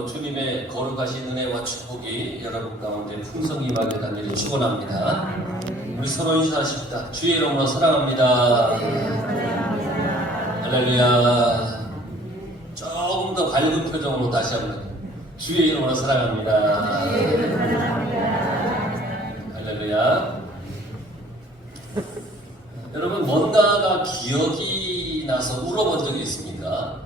이름으로 주님의 거룩하신 은혜와 축복이 여러분 가운데 풍성히 임하게 되기를 축원합니다. 우리 서로 인사하십시다. 주의 이름으로 사랑합니다. 할렐루야. 조금 더 밝은 표정으로 다시 한번 주의 이름으로 사랑합니다. 할렐루야. 여러분 뭔가가 기억이 나서 울어본 적이 있습니까?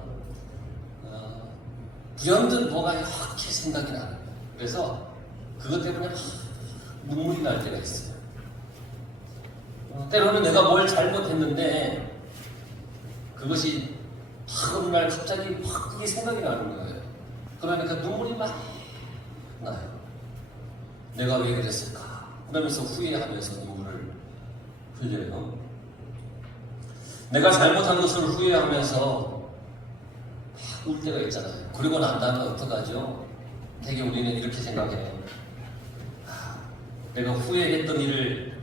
불현듯 뭐가 이렇게 생각이 나는 거예요. 그래서 그것 때문에 눈물이 날 때가 있어요. 때로는 내가 뭘 잘못했는데 그것이 어느 날 갑자기 확 그게 생각이 나는 거예요. 그러니까 눈물이 막 나요. 내가 왜 그랬을까? 그러면서 후회하면서 눈물을 흘려요. 내가 잘못한 것을 후회하면서 울 때가 있잖아요. 그리고 난 다음에 어떡하죠? 되게 우리는 이렇게 생각해요. 내가 후회했던 일을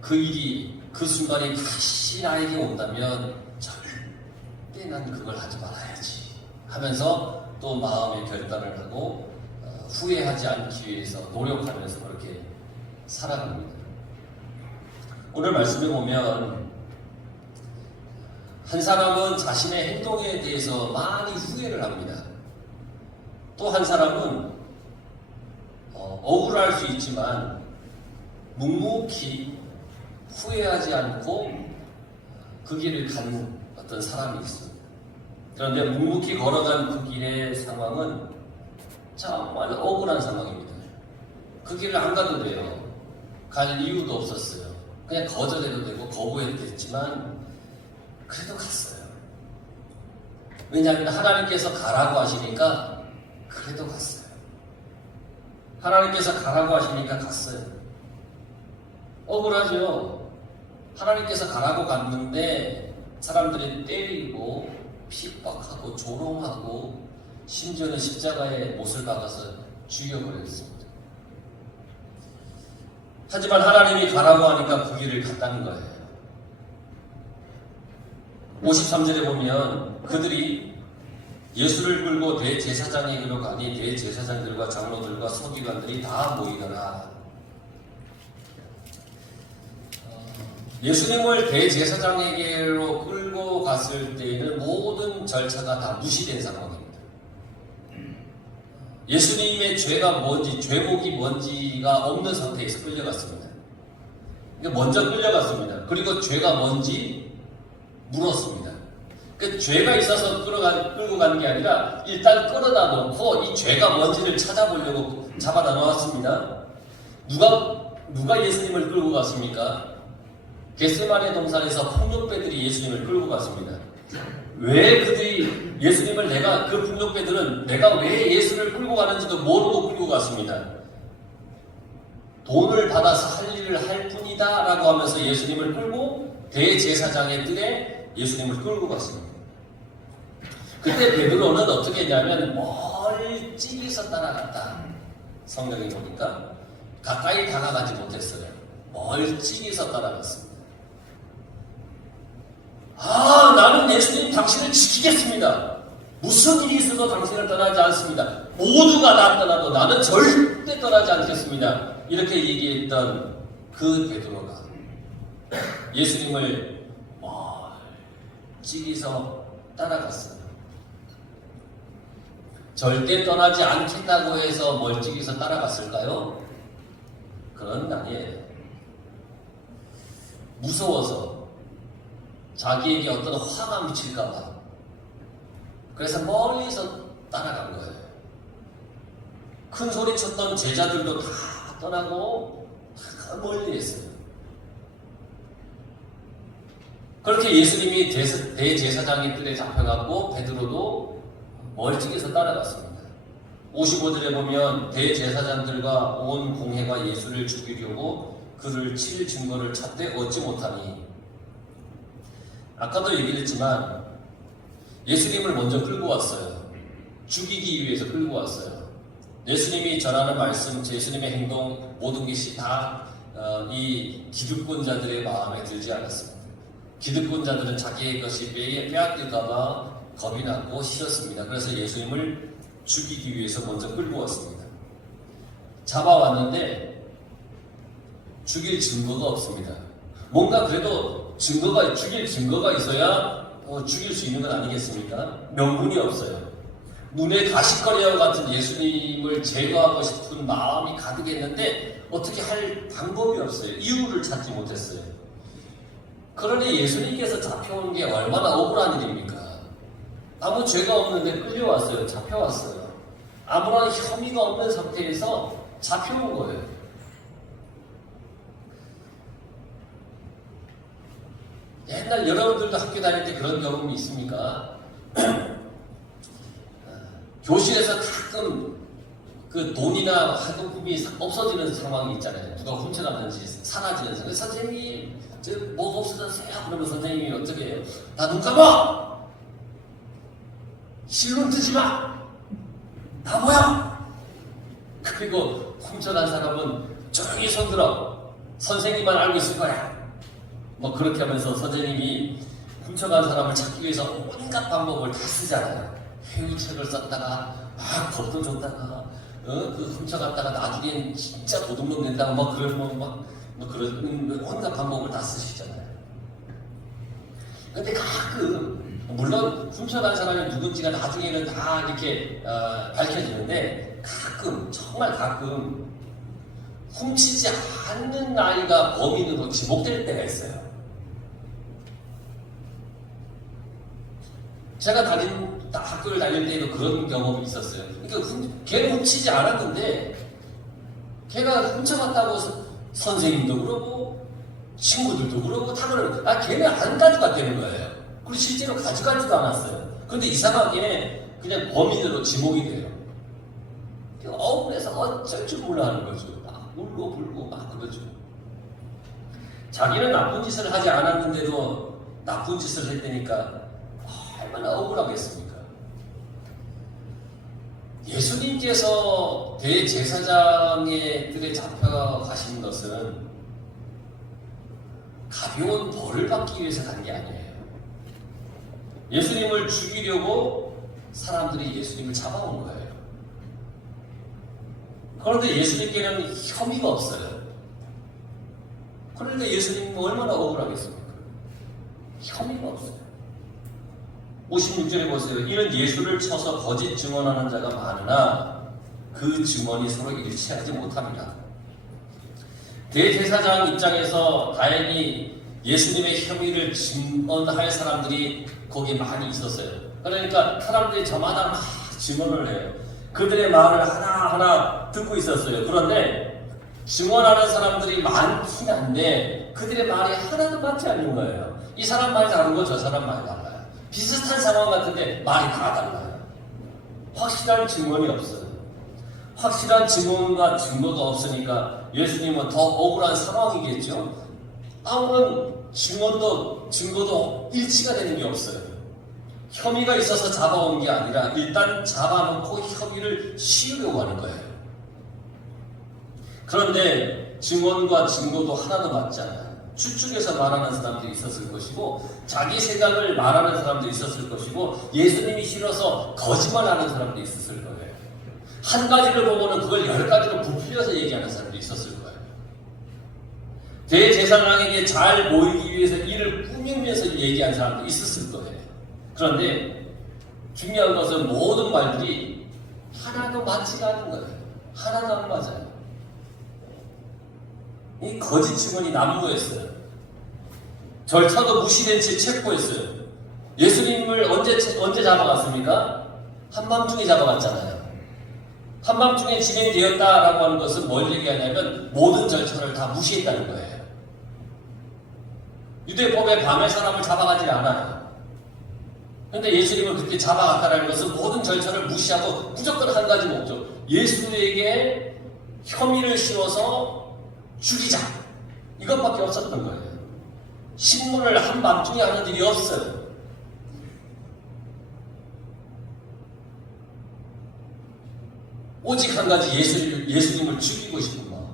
그 일이 그 순간에 다시 나에게 온다면 절대 난 그걸 하지 말아야지 하면서 또 마음의 결단을 하고 후회하지 않기 위해서 노력하면서 그렇게 살아갑니다. 오늘 말씀에 보면 한 사람은 자신의 행동에 대해서 많이 후회를 합니다. 또 한 사람은 억울할 수 있지만 묵묵히 후회하지 않고 그 길을 가는 어떤 사람이 있습니다. 그런데 묵묵히 걸어간 그 길의 상황은 정말 억울한 상황입니다. 그 길을 안 가도 돼요. 갈 이유도 없었어요. 그냥 거절해도 되고 거부해도 됐지만 그래도 갔어요. 왜냐하면 하나님께서 가라고 하시니까 그래도 갔어요. 하나님께서 가라고 하시니까 갔어요. 억울하죠. 하나님께서 가라고 갔는데 사람들이 때리고 핍박하고 조롱하고 심지어는 십자가에 못을 박아서 죽여버렸습니다. 하지만 하나님이 가라고 하니까 그 길을 갔다는 거예요. 53절에 보면 그들이 예수를 끌고 대제사장에게로 가니 대제사장들과 장로들과 서기관들이 다 모이더라. 예수님을 대제사장에게로 끌고 갔을 때에는 모든 절차가 다 무시된 상황입니다. 예수님의 죄가 뭔지, 죄목이 뭔지가 없는 상태에서 끌려갔습니다. 먼저 끌려갔습니다. 그리고 죄가 뭔지 물었습니다. 그 죄가 있어서 끌고 가는 게 아니라 일단 끌어다 놓고 이 죄가 뭔지를 찾아보려고 잡아다 놓았습니다. 누가 예수님을 끌고 갔습니까? 겟세마네 동산에서 폭력배들이 예수님을 끌고 갔습니다. 왜 그들이 예수님을 그 폭력배들은 내가 왜 예수를 끌고 가는지도 모르고 끌고 갔습니다. 돈을 받아서 할 일을 할 뿐이다 라고 하면서 예수님을 끌고 대제사장의 뜰에 예수님을 끌고 갔습니다. 그때 베드로는 어떻게 했냐면 멀찍이서 따라갔다. 성경에 보니까 가까이 다가가지 못했어요. 멀찍이서 따라갔습니다. 나는 예수님 당신을 지키겠습니다. 무슨 일이 있어도 당신을 떠나지 않습니다. 모두가 나 떠나도 나는 절대 떠나지 않겠습니다. 이렇게 얘기했던 그 베드로가 예수님을 멀찍이서 따라갔어요. 절대 떠나지 않겠다고 해서 멀찍이서 따라갔을까요? 그건 아니에요. 무서워서 자기에게 어떤 화가 미칠까봐 그래서 멀리서 따라간 거예요. 큰 소리 쳤던 제자들도 다 떠나고 다 멀리 했어요. 그렇게 예수님이 대제사장의 뜰에 잡혀갔고 베드로도 멀찍이서 따라갔습니다. 55절에 보면 대제사장들과 온 공회가 예수를 죽이려고 그를 칠 증거를 찾되 얻지 못하니 아까도 얘기했지만 예수님을 먼저 끌고 왔어요. 죽이기 위해서 끌고 왔어요. 예수님이 전하는 말씀, 예수님의 행동 모든 것이 다 이 기득권자들의 마음에 들지 않았습니다. 기득권자들은 자기의 것이 빼앗길까봐 겁이 났고 싫었습니다. 그래서 예수님을 죽이기 위해서 먼저 끌고 왔습니다. 잡아왔는데 죽일 증거가 없습니다. 뭔가 그래도 죽일 증거가 있어야 죽일 수 있는 건 아니겠습니까? 명분이 없어요. 눈에 가시거리와 같은 예수님을 제거하고 싶은 마음이 가득했는데 어떻게 할 방법이 없어요. 이유를 찾지 못했어요. 그러니 예수님께서 잡혀온 게 얼마나 억울한 일입니까? 아무 죄가 없는데 끌려왔어요. 잡혀왔어요. 아무런 혐의가 없는 상태에서 잡혀온 거예요. 옛날 여러분들도 학교 다닐 때 그런 경험이 있습니까? 교실에서 가끔 그 돈이나 화장품이 없어지는 상황이 있잖아요. 누가 훔쳐가든지 사라지는 상황. 선생님, 저 뭐가 없어졌어요? 그러면 선생님이 어떻게 해요? 다 눈 감아! 실눈 뜨지 마! 다 뭐야? 그리고 훔쳐간 사람은 조용히 손들어. 선생님만 알고 있을 거야. 뭐 그렇게 하면서 선생님이 훔쳐간 사람을 찾기 위해서 온갖 방법을 다 쓰잖아요. 회유책을 썼다가 막 법도 줬다가 그 훔쳐갔다가 나중엔 진짜 도둑놈 된다고 막 그런 그런 온갖 방법을 다 쓰시잖아요. 근데 가끔 물론 훔쳐간 사람이 누군지가 나중에는 다 이렇게 밝혀지는데 정말 가끔 훔치지 않는 아이가 범인으로 지목될 때가 있어요. 제가 학교를 다닐 때에도 그런 경험이 있었어요. 그러니까 걔는 훔치지 않았는데 걔가 훔쳐갔다고 선생님도 그러고 친구들도 그러고 다 그러고 걔는 안 가져갔다는 거예요. 그리고 실제로 가져가지도 않았어요. 그런데 이상하게 그냥 범인으로 지목이 돼요. 억울해서 어쩔 줄 몰라 하는 거죠. 막 울고 불고 막 그러죠. 자기는 나쁜 짓을 하지 않았는데도 나쁜 짓을 했다니까 얼마나 억울하겠습니까? 예수님께서 대제사장들에 잡혀가신 것은 가벼운 벌을 받기 위해서 간 게 아니에요. 예수님을 죽이려고 사람들이 예수님을 잡아온 거예요. 그런데 예수님께는 혐의가 없어요. 그러니까 예수님은 얼마나 억울하겠습니까? 혐의가 없어요. 56절에 보세요. 이는 예수를 쳐서 거짓 증언하는 자가 많으나 그 증언이 서로 일치하지 못합니다. 대제사장 입장에서 다행히 예수님의 혐의를 증언할 사람들이 거기 많이 있었어요. 그러니까 사람들이 저마다 막 증언을 해요. 그들의 말을 하나하나 듣고 있었어요. 그런데 증언하는 사람들이 많긴 한데 그들의 말이 하나도 맞지 않는 거예요. 이 사람 말이 다르고 저 사람 말이 달라요. 비슷한 상황 같은데 말이 다 달라요. 확실한 증언이 없어요. 확실한 증언과 증거가 없으니까 예수님은 더 억울한 상황이겠죠. 아무런 증거도 일치가 되는 게 없어요. 혐의가 있어서 잡아온 게 아니라 일단 잡아놓고 혐의를 씌우려고 하는 거예요. 그런데 증언과 증거도 하나도 맞지 않아요. 추측해서 말하는 사람들이 있었을 것이고 자기 생각을 말하는 사람들이 있었을 것이고 예수님이 싫어서 거짓말하는 사람들이 있었을 거예요. 한 가지를 보고는 그걸 10가지로 부풀려서 얘기하는 사람들이 있었을 거예요. 대제사장에게 잘 보이기 위해서 이를 꾸미면서 얘기한 사람도 있었을 거예요. 그런데 중요한 것은 모든 말들이 하나도 맞지가 않는 거예요. 하나도 안 맞아요. 이 거짓 증언이 난무했어요. 절차도 무시된 채 체포했어요. 예수님을 언제 잡아갔습니까? 한밤중에 잡아갔잖아요. 한밤중에 진행되었다라고 하는 것은 뭘 얘기하냐면 모든 절차를 다 무시했다는 거예요. 유대법에 밤에 사람을 잡아가지 않아요. 그런데 예수님을 그때 잡아갔다는 것은 모든 절차를 무시하고 무조건 한 가지 목적. 예수에게 혐의를 씌워서 죽이자. 이것밖에 없었던 거예요. 신문을 한밤중에 하는 일이 없어요. 오직 한 가지 예수님을 죽이고 싶은 마음.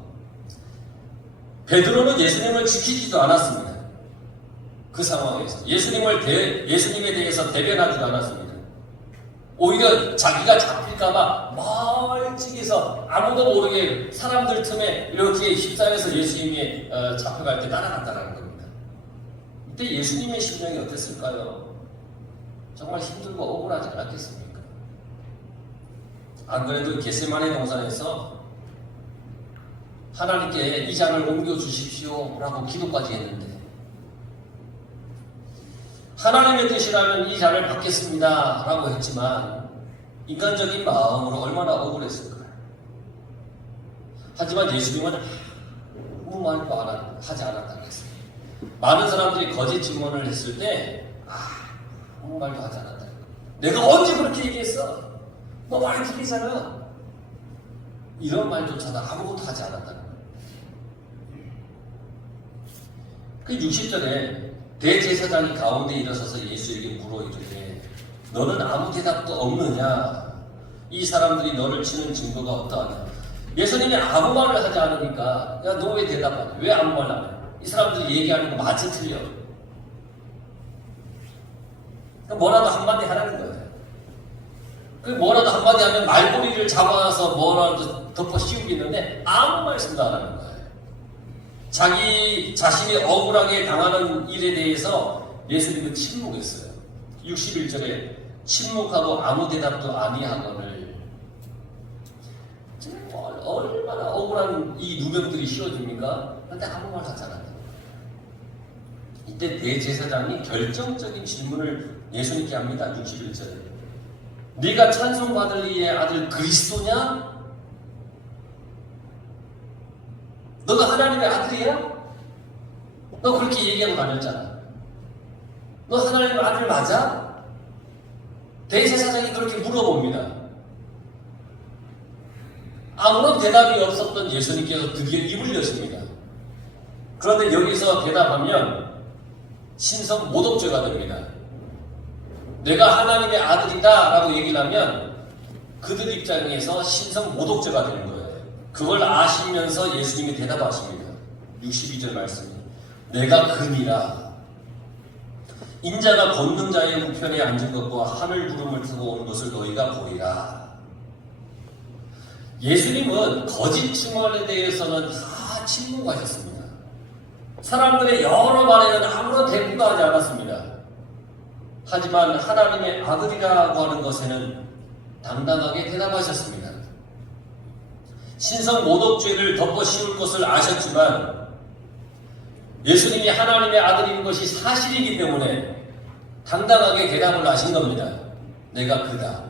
베드로는 예수님을 지키지도 않았습니다. 그 상황에서 예수님에 대해서 대변하지도 않았습니다. 오히려 자기가 잡힐까봐 멀찍이서 아무도 모르게 사람들 틈에 이렇게 휩싸여서 예수님이 잡혀갈 때 따라간다는 겁니다. 이때 예수님의 심정이 어땠을까요? 정말 힘들고 억울하지 않았겠습니까? 안 그래도 겟세마네 동산에서 하나님께 이 잔을 옮겨주십시오 라고 기도까지 했는데, 하나님의 뜻이라면 이 잔을 받겠습니다 라고 했지만 인간적인 마음으로 얼마나 억울했을까요? 하지만 예수님은 아무 말도 하지 않았다고 했어요. 많은 사람들이 거짓 증언을 했을 때 아무 말도 하지 않았다고. 내가 언제 그렇게 얘기했어? 너 말이 틀리잖아. 이런 말조차도 아무것도 하지 않았다는 거예요. 그 60절에 대제사장이 가운데 일어서서 예수에게 물어 이르되 너는 아무 대답도 없느냐? 이 사람들이 너를 치는 증거가 어떠하냐? 예수님이 아무 말을 하지 않으니까 야, 너 왜 대답하냐? 왜 아무 말 안 해? 이 사람들이 얘기하는 거 맞지 틀려? 뭐라도 한마디 하라는 거예요. 그 뭐라도 한마디 하면 말꼬리를 잡아서 뭐라도 덮어 씌우겠는데 아무 말씀도 안 하는 거예요. 자기 자신이 억울하게 당하는 일에 대해서 예수님은 침묵했어요. 61절에 침묵하고 아무 대답도 아니하거늘. 정말 얼마나 억울한 이 누명들이 씌워집니까? 그런데 아무 말 하지 않았다. 이때 대제사장이 결정적인 질문을 예수님께 합니다. 61절에 네가 찬송받을 이의 아들 그리스도냐? 너가 하나님의 아들이야? 너 그렇게 얘기하고 다녔잖아. 너 하나님의 아들 맞아? 대제사장이 그렇게 물어봅니다. 아무런 대답이 없었던 예수님께서 드디어 입을 여십니다. 그런데 여기서 대답하면 신성 모독죄가 됩니다. 내가 하나님의 아들이다 라고 얘기를 하면 그들 입장에서 신성 모독죄가 되는 거예요. 그걸 아시면서 예수님이 대답하십니다. 62절 말씀이 내가 금이라 인자가 걷는 자의 우편에 앉은 것과 하늘 구름을 타고 오는 것을 너희가 보리라. 예수님은 거짓 증언에 대해서는 다 침묵하셨습니다. 사람들의 여러 말에는 아무런 대꾸도 하지 않았습니다. 하지만 하나님의 아들이라고 하는 것에는 당당하게 대답하셨습니다. 신성 모독죄를 덮어 씌울 것을 아셨지만 예수님이 하나님의 아들인 것이 사실이기 때문에 당당하게 대답을 하신 겁니다. 내가 그다.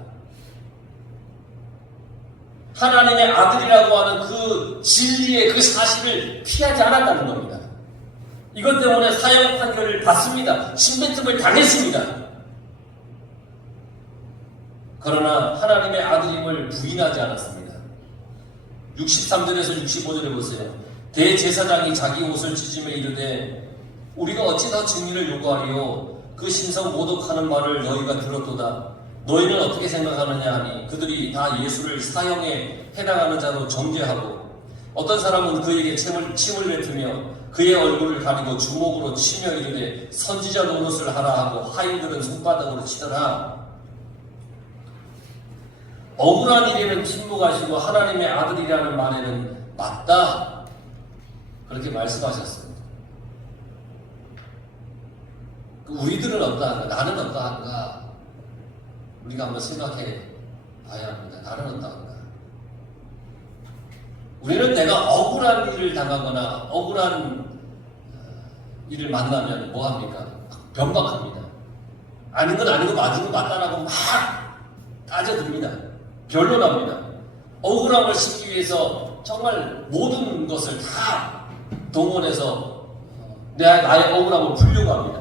하나님의 아들이라고 하는 그 진리의 그 사실을 피하지 않았다는 겁니다. 이것 때문에 사형 판결을 받습니다. 침뱉음을 당했습니다. 그러나 하나님의 아들임을 부인하지 않았습니다. 63절에서 65절에 보세요. 대제사장이 자기 옷을 찢으며 이르되 우리가 어찌 더 증인을 요구하리요? 그 신성 모독하는 말을 너희가 들었도다. 너희는 어떻게 생각하느냐 하니 그들이 다 예수를 사형에 해당하는 자로 정죄하고 어떤 사람은 그에게 침을 뱉으며 그의 얼굴을 가리고 주먹으로 치며 이르되 선지자 노릇을 하라 하고 하인들은 손바닥으로 치더라. 억울한 일에는 침묵하시고 하나님의 아들이라는 말에는 맞다. 그렇게 말씀하셨습니다. 우리들은 어떠한가? 나는 어떠한가? 우리가 한번 생각해 봐야 합니다. 나는 어떠한가? 우리는 내가 억울한 일을 당하거나 억울한 일을 만나면 뭐합니까? 변박합니다. 아닌 건 아니고 맞은 건 맞다라고 막 따져듭니다. 변론합니다. 억울함을 싣기 위해서 정말 모든 것을 다 동원해서 나의 억울함을 풀려고 합니다.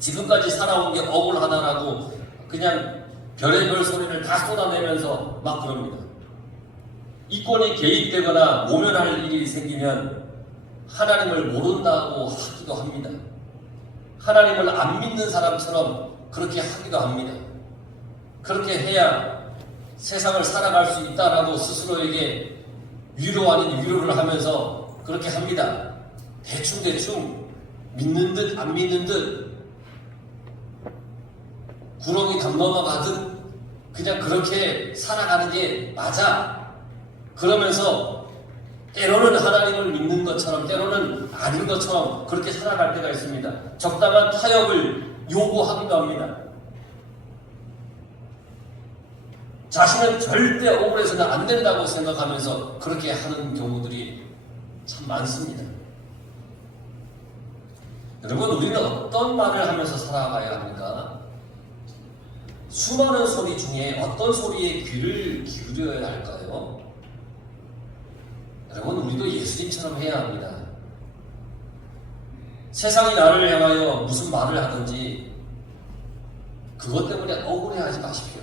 지금까지 살아온 게 억울하다라고 그냥 별의별 소리를 다 쏟아내면서 막 그럽니다. 이권이 개입되거나 모면할 일이 생기면 하나님을 모른다고 하기도 합니다. 하나님을 안 믿는 사람처럼 그렇게 하기도 합니다. 그렇게 해야 세상을 살아갈 수 있다라고 스스로에게 위로 아닌 위로를 하면서 그렇게 합니다. 대충 믿는 듯 안 믿는 듯 구렁이 담 넘어가듯 그냥 그렇게 살아가는 게 맞아. 그러면서 때로는 하나님을 믿는 것처럼 때로는 아닌 것처럼 그렇게 살아갈 때가 있습니다. 적당한 타협을 요구하기도 합니다. 자신은 절대 억울해서는 안 된다고 생각하면서 그렇게 하는 경우들이 참 많습니다. 여러분, 우리는 어떤 말을 하면서 살아가야 합니까? 수많은 소리 중에 어떤 소리에 귀를 기울여야 할까요? 여러분, 우리도 예수님처럼 해야 합니다. 세상이 나를 향하여 무슨 말을 하든지 그것 때문에 억울해하지 마십시오.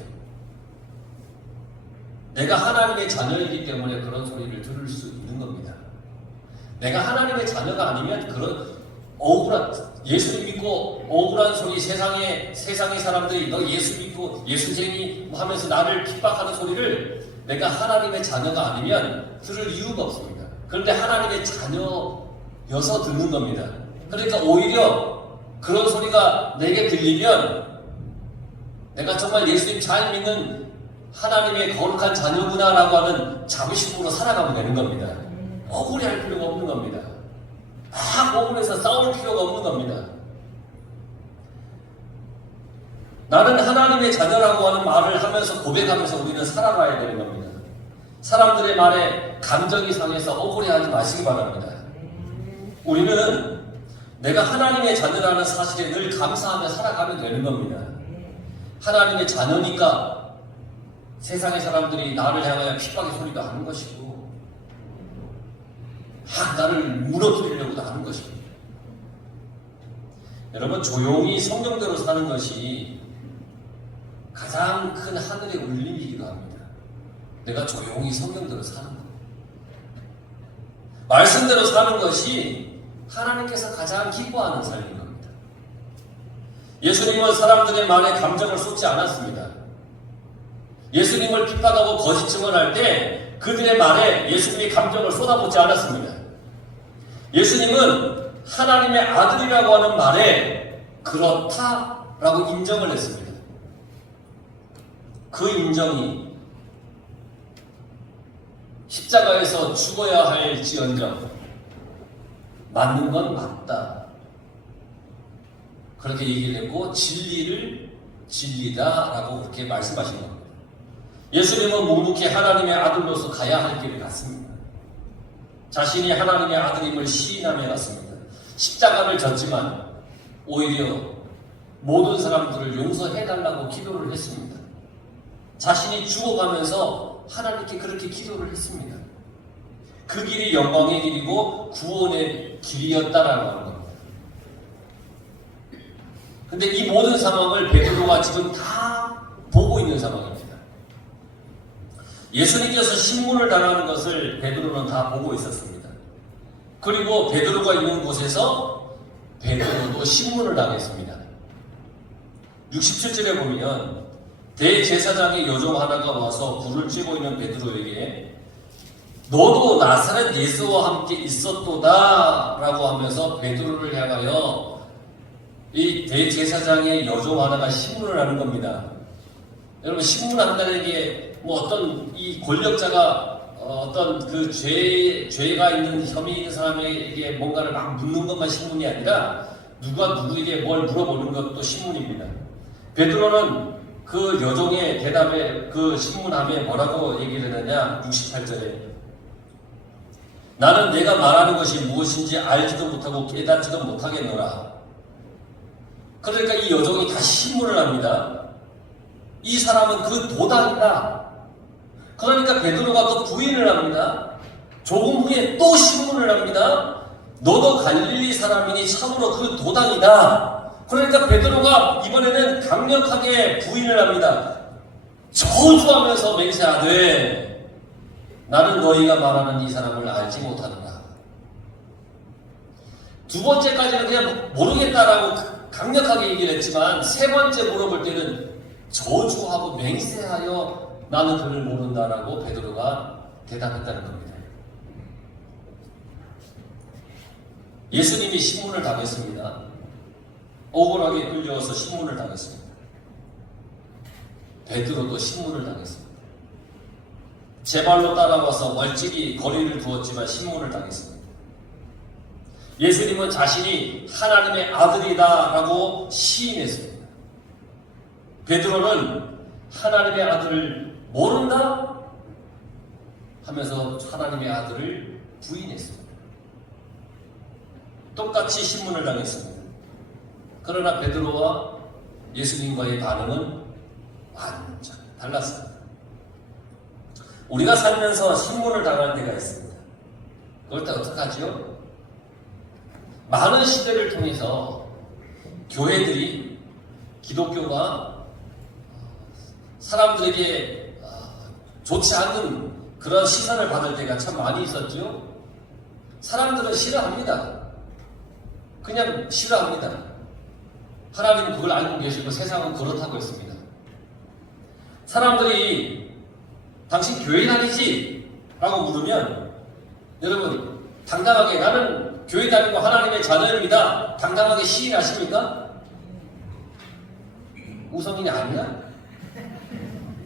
내가 하나님의 자녀이기 때문에 그런 소리를 들을 수 있는 겁니다. 내가 하나님의 자녀가 아니면 그런 억울한, 예수님 믿고 억울한 소리, 세상의 사람들이 너 예수 믿고 예수쟁이 하면서 나를 핍박하는 소리를 내가 하나님의 자녀가 아니면 들을 이유가 없습니다. 그런데 하나님의 자녀여서 듣는 겁니다. 그러니까 오히려 그런 소리가 내게 들리면 내가 정말 예수님 잘 믿는 하나님의 거룩한 자녀구나라고 하는 자부심으로 살아가면 되는 겁니다. 억울해할 필요가 없는 겁니다. 막 억울해서 싸울 필요가 없는 겁니다. 나는 하나님의 자녀라고 하는 말을 하면서 고백하면서 우리는 살아가야 되는 겁니다. 사람들의 말에 감정이 상해서 억울해하지 마시기 바랍니다. 우리는 내가 하나님의 자녀라는 사실에 늘 감사하며 살아가면 되는 겁니다. 하나님의 자녀니까 세상의 사람들이 나를 향하여 핍박의 소리도 하는 것이고 막 나를 무너뜨리려고도 하는 것입니다. 여러분, 조용히 성령대로 사는 것이 가장 큰 하늘의 울림이기도 합니다. 내가 조용히 성령대로 사는 것. 말씀대로 사는 것이 하나님께서 가장 기뻐하는 삶인 겁니다. 예수님은 사람들의 말에 감정을 쏟지 않았습니다. 예수님을 핍박하고 거짓 증언할 때 그들의 말에 예수님이 감정을 쏟아붓지 않았습니다. 예수님은 하나님의 아들이라고 하는 말에 그렇다라고 인정을 했습니다. 그 인정이 십자가에서 죽어야 할지언정 맞는 건 맞다. 그렇게 얘기를 했고 진리를 진리다라고 그렇게 말씀하신 겁니다. 예수님은 묵묵히 하나님의 아들로서 가야 할 길을 갔습니다. 자신이 하나님의 아들임을 시인하며 갔습니다. 십자가를 졌지만 오히려 모든 사람들을 용서해달라고 기도를 했습니다. 자신이 죽어가면서 하나님께 그렇게 기도를 했습니다. 그 길이 영광의 길이고 구원의 길이었다라고 하는 겁니다. 근데 이 모든 상황을 베드로가 지금 다 보고 있는 상황입니다. 예수님께서 신문을 당하는 것을 베드로는 다 보고 있었습니다. 그리고 베드로가 있는 곳에서 베드로도 신문을 당했습니다. 67절에 보면 대제사장의 여종 하나가 와서 불을 쬐고 있는 베드로에게 너도 나사렛 예수와 함께 있었도다 라고 하면서 베드로를 향하여 이 대제사장의 여종 하나가 신문을 하는 겁니다. 여러분, 신문한다는 게 뭐 어떤 이 권력자가 어떤 그 죄가 있는 혐의 있는 사람에게 뭔가를 막 묻는 것만 신문이 아니라 누가 누구에게 뭘 물어보는 것도 신문입니다. 베드로는 그 여종의 대답에 그 신문함에 뭐라고 얘기를 했느냐? 68절에 나는 내가 말하는 것이 무엇인지 알지도 못하고 깨닫지도 못하겠노라. 그러니까 이 여종이 다시 신문을 합니다. 이 사람은 그 도당이다. 그러니까 베드로가 또 부인을 합니다. 조금 후에 또 신문을 합니다. 너도 갈릴리 사람이니 참으로 그 도당이다. 그러니까 베드로가 이번에는 강력하게 부인을 합니다. 저주하면서 맹세하되 나는 너희가 말하는 이 사람을 알지 못하노라. 두 번째까지는 그냥 모르겠다라고 강력하게 얘기를 했지만 세 번째 물어볼 때는 저주하고 맹세하여 나는 그를 모른다라고 베드로가 대답했다는 겁니다. 예수님이 신문을 당했습니다. 억울하게 끌려와서 신문을 당했습니다. 베드로도 신문을 당했습니다. 제 발로 따라와서 멀찍이 거리를 두었지만 신문을 당했습니다. 예수님은 자신이 하나님의 아들이다라고 시인했습니다. 베드로는 하나님의 아들을 모른다 하면서 하나님의 아들을 부인했습니다. 똑같이 신문을 당했습니다. 그러나 베드로와 예수님과의 반응은 완전 달랐습니다. 우리가 살면서 신문을 당할 때가 있습니다. 그럴 때 어떡하지요? 많은 시대를 통해서 교회들이 기독교가 사람들에게 좋지 않은 그런 시선을 받을 때가 참 많이 있었죠. 사람들은 싫어합니다. 그냥 싫어합니다. 하나님은 그걸 알고 계시고 세상은 그렇다고 했습니다. 사람들이 당신 교회 다니지? 라고 물으면 여러분 당당하게 나는 교회 다니고 하나님의 자녀입니다. 당당하게 시인하십니까? 우성이는 아니야?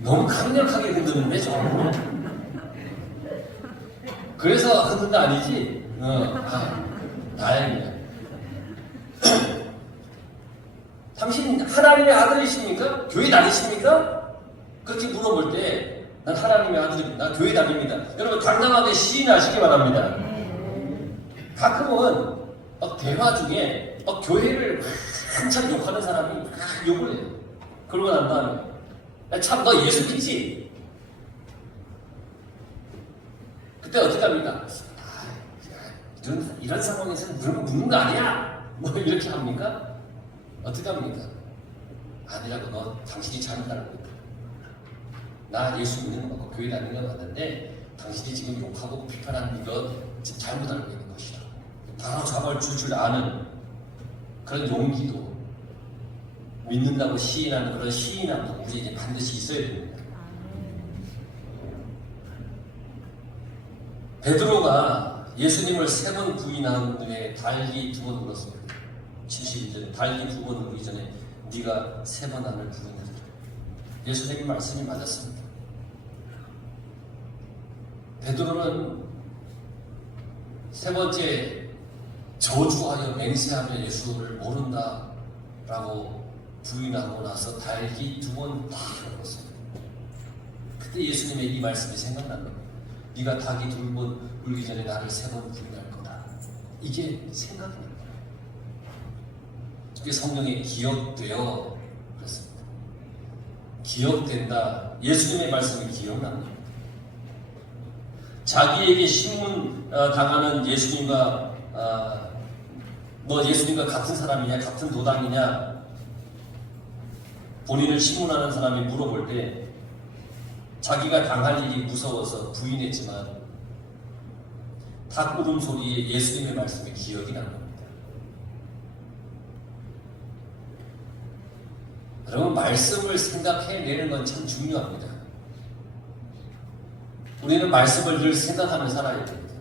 너무 강력하게 흔드는데 좀. 그래서 흔든 거 아니지? 다행이야. 당신 하나님의 아들이십니까? 교회 다니십니까? 그렇게 물어볼 때 난 하나님의 아들입니다. 교회 다닙니다. 여러분 당당하게 시인하시기 바랍니다. 가끔은 대화 중에 교회를 한참 욕하는 사람이 욕을 해요. 그러고 난 다음에 참 너 예수 믿지? 그때 어떻게 합니까? 이런 상황에서 묻는 거 아니야? 뭐 이렇게 합니까? 어떻게 합니까? 아니라고 너 당신이 잘못 알고 있다. 나 예수 믿는 거 맞고 교회 다니는 거 맞는데 당신이 지금 욕하고 비판하는 거 잘못 알고 있는 것이다. 바로 잡을 줄 아는 그런 용기도 믿는다고 시인하는 그런 시인함도 우리에게 반드시 있어야 됩니다. 베드로가 예수님을 3번 부인한 후에 달기 2번 물었습니다. 72절에 달기 2번 물기 전에 네가 3번 나를 부인하리라. 예수님의 말씀이 맞았습니다. 베드로는 3번째 저주하여 맹세하며 예수를 모른다 라고 부인하고 나서 달기 2번 다 물었습니다. 그때 예수님의 이 말씀이 생각난 겁니다. 네가 닭이 2번 울기 전에 나를 3번 부인할 거다. 이게 생각이 납니다. 이게 성령에 기억되어 그렇습니다. 기억된다. 예수님의 말씀이 기억납니다. 자기에게 신문 당하는 예수님과 너 예수님과 같은 사람이냐 같은 도당이냐 본인을 신문하는 사람이 물어볼 때 자기가 당할 일이 무서워서 부인했지만 닭 울음소리에 예수님의 말씀이 기억이 난 겁니다. 여러분 말씀을 생각해내는 건 참 중요합니다. 우리는 말씀을 늘 생각하며 살아야 됩니다.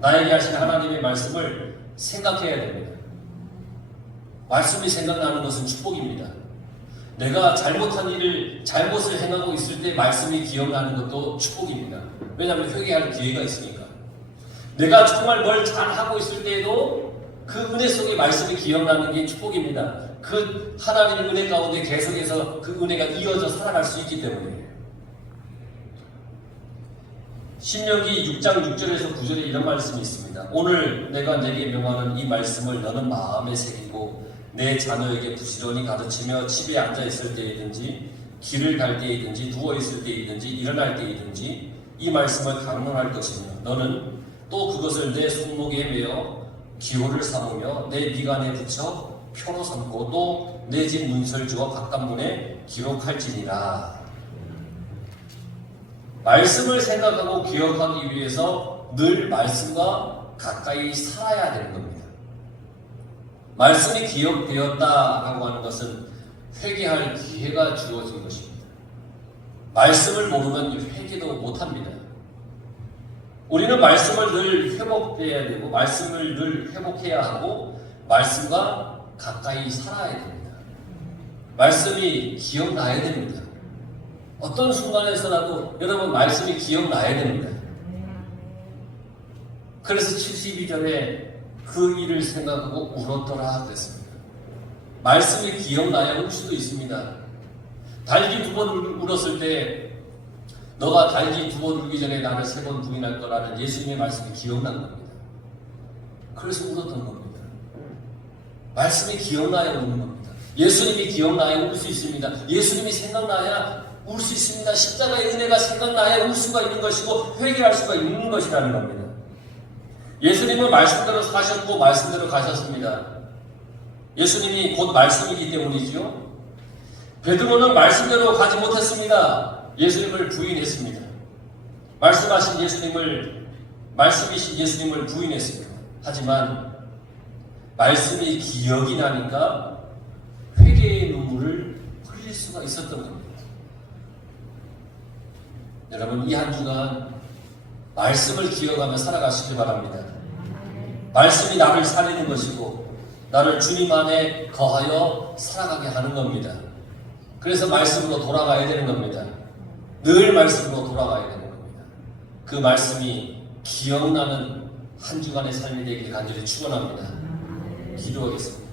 나에게 하신 하나님의 말씀을 생각해야 됩니다. 말씀이 생각나는 것은 축복입니다. 내가 잘못한 일을 잘못을 행하고 있을 때 말씀이 기억나는 것도 축복입니다. 왜냐하면 회개할 기회가 있으니까. 내가 정말 뭘 잘하고 있을 때에도 그 은혜 속에 말씀이 기억나는 게 축복입니다. 그 하나님의 은혜 가운데 계속해서 그 은혜가 이어져 살아갈 수 있기 때문에. 신명기 6장 6절에서 9절에 이런 말씀이 있습니다. 오늘 내가 내게 명하는 이 말씀을 너는 마음에 새기고 내 자녀에게 부지런히 가르치며 집에 앉아 있을 때이든지 길을 갈 때이든지 누워 있을 때이든지 일어날 때이든지 이 말씀을 강론할 것이며 너는 또 그것을 내 손목에 매어 기호를 삼으며 내 미간에 붙여 표로 삼고 또 내 집 문설주와 바깥문에 기록할지니라. 말씀을 생각하고 기억하기 위해서 늘 말씀과 가까이 살아야 되는 겁니다. 말씀이 기억되었다라고 하는 것은 회개할 기회가 주어진 것입니다. 말씀을 모르면 회개도 못합니다. 우리는 말씀을 늘 회복해야 되고 말씀을 늘 회복해야 하고 말씀과 가까이 살아야 됩니다. 말씀이 기억나야 됩니다. 어떤 순간에서라도 여러분 말씀이 기억나야 됩니다. 그래서 72절에 그 일을 생각하고 울었더라 그랬습니다. 말씀이 기억나야 울 수도 있습니다. 달기 2번 울었을 때 너가 달기 2번 울기 전에 나를 3번 부인할 거라는 예수님의 말씀이 기억난 겁니다. 그래서 울었던 겁니다. 말씀이 기억나야 우는 겁니다. 예수님이 기억나야 울 수 있습니다. 예수님이 생각나야 울 수 있습니다. 십자가의 은혜가 생각나야 울 수가 있는 것이고 회개할 수가 있는 것이라는 겁니다. 예수님은 말씀대로 사셨고 말씀대로 가셨습니다. 예수님이 곧 말씀이기 때문이지요. 베드로는 말씀대로 가지 못했습니다. 예수님을 부인했습니다. 말씀이신 예수님을 부인했습니다. 하지만 말씀이 기억이 나니까 회개의 눈물을 흘릴 수가 있었던 겁니다. 여러분, 이 한 주간 말씀을 기억하며 살아가시기 바랍니다. 말씀이 나를 살리는 것이고 나를 주님 안에 거하여 살아가게 하는 겁니다. 그래서 말씀으로 돌아가야 되는 겁니다. 늘 말씀으로 돌아가야 되는 겁니다. 그 말씀이 기억나는 한 주간의 삶이 되길 간절히 축원합니다. 기도하겠습니다.